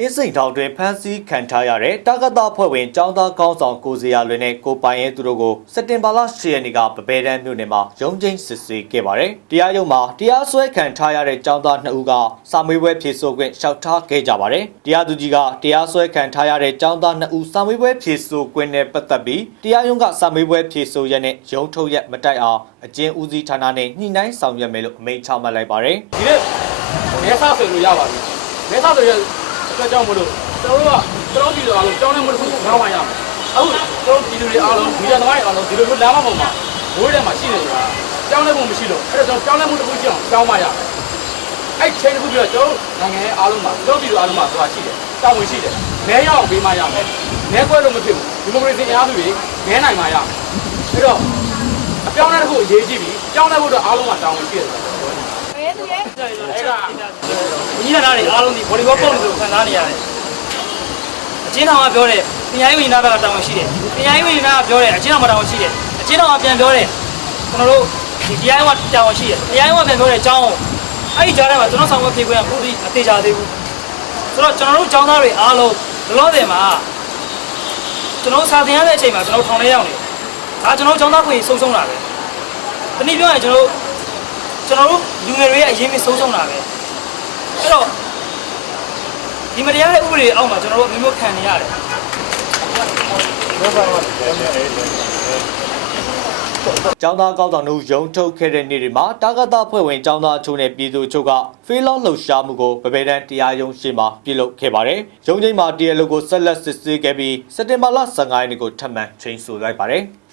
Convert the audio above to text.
အင်းစိန်ထောင်တွင်ဖမ်းဆီးခံထားရတဲ့တက္ကသဖွဲ့ဝင်ចောင်းသားကောင်းဆောင်ကိုစရာလွင်နဲ့ကိုပိုင်ရဲသူတို့ကိုစက်တင်ဘာလ10ရက်နေ့ကပပဲတန်းမြို့နယ်မှာရုံးချင်းစစ်ဆေးခဲ့ပါတယ်။တရားရုံးမှာတရားစွဲခံထားရတဲ့ចောင်းသား2ဦးကစာမေးပွဲဖြေဆိုခွင့်လျှောက်ထားခဲ့ကြပါတယ်။တရားသူကြီးကတရားစွဲခံထားရတဲ့ចောင်းသား2ဦးစာမေးပွဲဖြေဆိုခွင့်နဲ့ပတ်သက်ပြီးတရားရုံးကစာမေးပွဲဖြေဆိုရက်နဲ့ရုံးထုတ်ရက်မတိုက်အောင်အကျဉ်းဦးစီးဌာနနဲ့ညှိနှိုင်းဆောင်ရွက်မယ်လို့အမိန့်ချမှတ်လိုက်ပါတယ်။ ဒီနေ့မဲဆောက်ဆိုလို့ရပါပြီမဲဆောက်ဆိုရ အတွက်ကြောင့်မလို့ကျွန်တော်တို့ကကျွန်တော်ပြည်သူအားလုံးကြောင်းနေမှုတစ်ခုကိုငေါင်းပါရမယ်အခုကျွန်တော်ပြည်သူတွေအားလုံးဒီရသမားတွေအားလုံးဒီလိုမျိုးလမ်းမပေါ်မှာဘိုးထဲမှာရှိနေကြတာကြောင်းနေမှုမရှိလို့အဲ့တော့ကျွန်တော်ကြောင်းနေမှုတစ်ခုရှိအောင်ကြောင်းပါရမယ်အဲ့ချိန်တစ်ခုပြီးတော့ကျွန်တော်နိုင်ငံရဲ့အားလုံးမှာကျွန်တော်ပြည်သူအားလုံးမှာဆိုတာရှိတယ်တာဝန်ရှိတယ်မဲရအောင်ပေးမှရမယ်မဲခွဲလို့မဖြစ်ဘူးဒီမိုကရေစီအားစုတွေမဲနိုင်မှရမယ်အဲ့တော့အပြောင်းအလဲတစ်ခုအရေးကြီးပြီကြောင်းနေဖို့တော့အားလုံးကတာဝန်ရှိတယ်ဆိုတော့ဘယ်သူလဲအဲ့ဒါ ညီလာတွေအားလုံးဒီ volleyball ပုံလို့ခံစားနေရတယ်အချင်းတော်ကပြောတယ်ပညာရေးဝန်ကြီးနာဘက်ကတောင်းရှိတယ်ပညာရေးဝန်ကြီးနာကပြောတယ်အချင်းတော်မှာတောင်းရှိတယ်အချင်းတော်ကပြန်ပြောတယ်ကျွန်တော်တို့ဒီတရားရုံးကတောင်းရှိတယ်တရားရုံးကပြန်ပြောတဲ့အကြောင်းအဲ့ဒီကြားထဲမှာကျွန်တော်ဆောင်ရွက်ဖြေခွင့်ကခုထိအသေးချာသေးဘူးဆိုတော့ကျွန်တော်တို့ចောင်းသားတွေအားလုံးဘလော့တယ်မှာကျွန်တော်စာသင်ရတဲ့အချိန်မှာကျွန်တော်ထောင်ထဲရောက်နေဒါကျွန်တော်ចောင်းသားခွင့်ဆုံးဆုံးလာပဲတနည်းပြောရင်ကျွန်တော်ကျွန်တော်တို့လူငယ်တွေရဲ့အရင်ကဆုံးဆုံးလာပဲ အဲ့တော့ဒီမတရားတဲ့ဥပဒေအောက်မှာကျွန်တော်တို့အမျိုးမျိုးခံနေရတယ်ကျောင်းသားကောင်းဆောင်တို့ရုံထုတ်ခဲ့တဲ့နေ့တွေမှာတာဂတဖွဲ့ဝင်ကျောင်းသားအချို့နဲ့ပြည်သူအချို့ကဖေးလောလှုပ်ရှားမှုကိုပပေတန်းတရားရုံးရှေ့မှာပြုလုပ်ခဲ့ပါတယ်။ရုံးချိန်မှာတရားလူကိုဆက်လက်စစ်ဆေးခဲ့ပြီးစက်တင်ဘာလ15ရက်နေ့ကိုထပ်မံချိန်ဆလိုက်ပါတယ်။